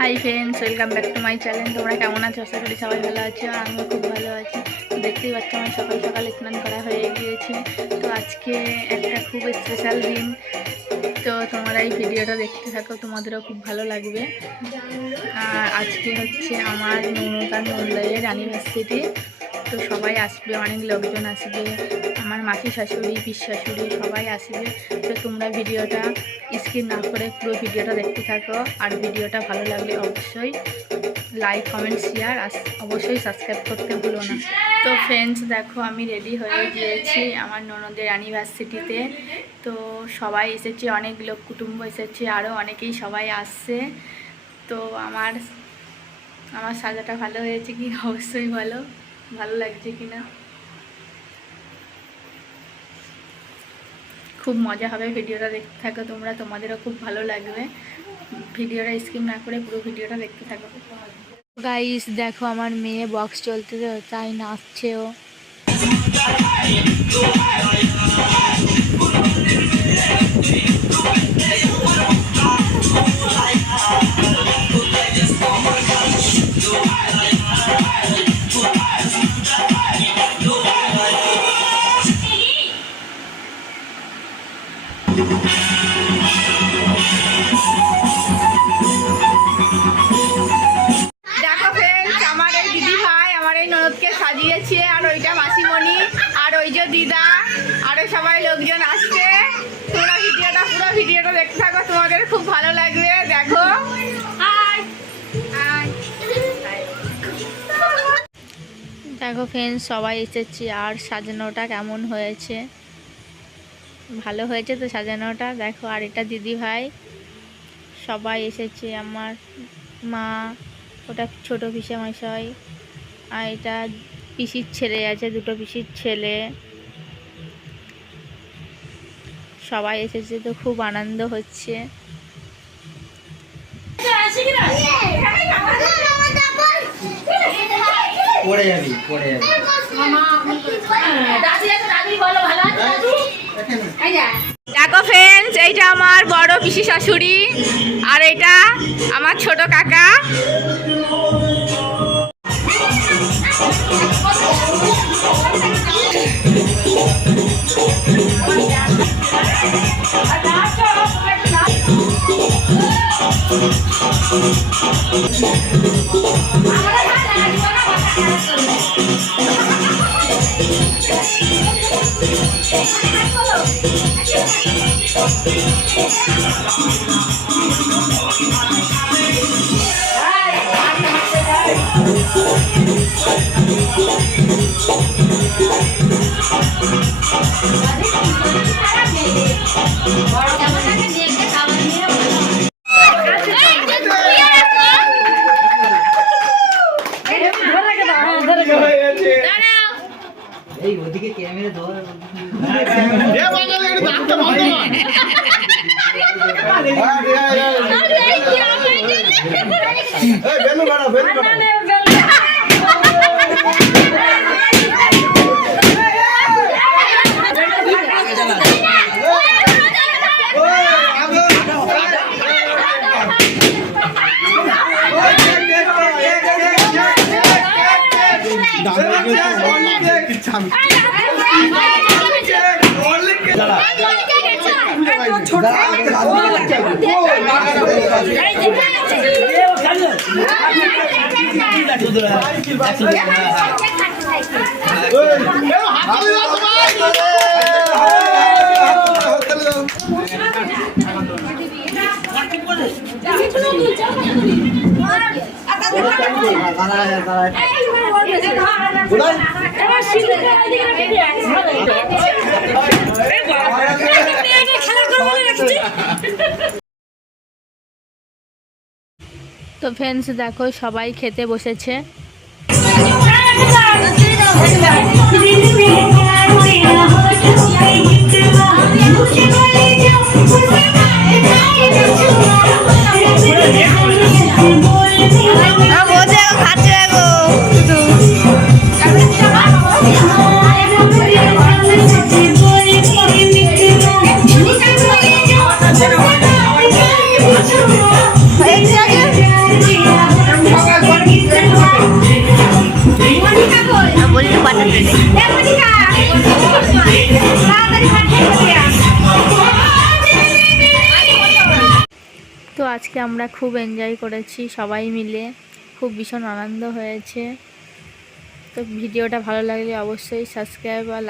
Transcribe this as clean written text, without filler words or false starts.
Hi friends, welcome back to my channel. তোমরা কেমন আছো? আশা করি সবাই ভালো আছো। আর আমিও খুব ভালো আছি। দেখতেই পাচ্ছ আমার সকাল সকাল স্নান করা হয়ে গিয়েছে। তো আজকে একটা খুব স্পেশাল দিন। তো তোমরা এই ভিডিওটা দেখতে থাকো, তোমাদেরও খুব ভালো লাগবে। আর আজকে হচ্ছে আমার ননদ আর নন্দাইয়ের অ্যানিভার্সারি। তো সবাই আসবে, অনেক লোকজন আসবে, আমার মাসি শাশুড়ি, পিস শাশুড়ি সবাই আসবে। তো তোমরা ভিডিওটা স্কিপ না করে পুরো ভিডিওটা দেখতে থাকো। আর ভিডিওটা ভালো লাগলে অবশ্যই লাইক, কমেন্ট, শেয়ার আর অবশ্যই সাবস্ক্রাইব করতে ভুলো না। তো ফ্রেন্ডস দেখো, আমি রেডি হয়ে গিয়েছি আমার ননদের অ্যানিভার্সারিতে। তো সবাই এসেছে, অনেক লোক কুটুম্ব এসেছে, আরও অনেকেই সবাই আসছে। তো আমার সাজাটা ভালো হয়েছে কি অবশ্যই বলো, ভালো লাগছে কি না। খুব মজা হবে, ভিডিওটা দেখতে থাকো তোমরা, তোমাদেরও খুব ভালো লাগবে। ভিডিওটা স্কিপ না করে পুরো ভিডিওটা দেখতে থাকো। গাইস দেখো, আমার মেয়ে বক্স চলতে তাই নাচছেও। সাজিয়েছে, আর ওইটা মাসিমণি, আর ওই যে দিদা, আরো সবাই লোকজন আসছে। তোমরা পুরো ভিডিওটা দেখতে থাকো, তোমাদের খুব ভালো লাগবে। দেখো দেখো ফ্রেন্ডস, সবাই এসেছে। আর সাজানোটা কেমন হয়েছে? ভালো হয়েছে তো সাজানোটা। দেখো, আর এটা দিদি ভাই, সবাই এসেছে। আমার মা, ওটা ছোট পিসে মশাই, আর এটা পিসির ছেলে আছে, দুটো পিসির ছেলে, সবাই এসেছে। তো খুব আনন্দ হচ্ছে। দেখো ফ্রেন্ডস, এইটা আমার বড় পিসি শাশুড়ি, আর এটা আমার ছোট কাকা। এই ওদিকে ক্যামেরা ধর এ বাঙালি একটু দাঁতটা বন্ধ কর। এই বেলু বাড়া তো ফ্রেন্ডস দেখো, সবাই খেতে বসেছে। তো আজকে আমরা খুব এনজয় করেছি সবাই মিলে, খুব ভীষণ আনন্দ হয়েছে। তো ভিডিওটা ভালো লাগলে অবশ্যই সাবস্ক্রাইব আর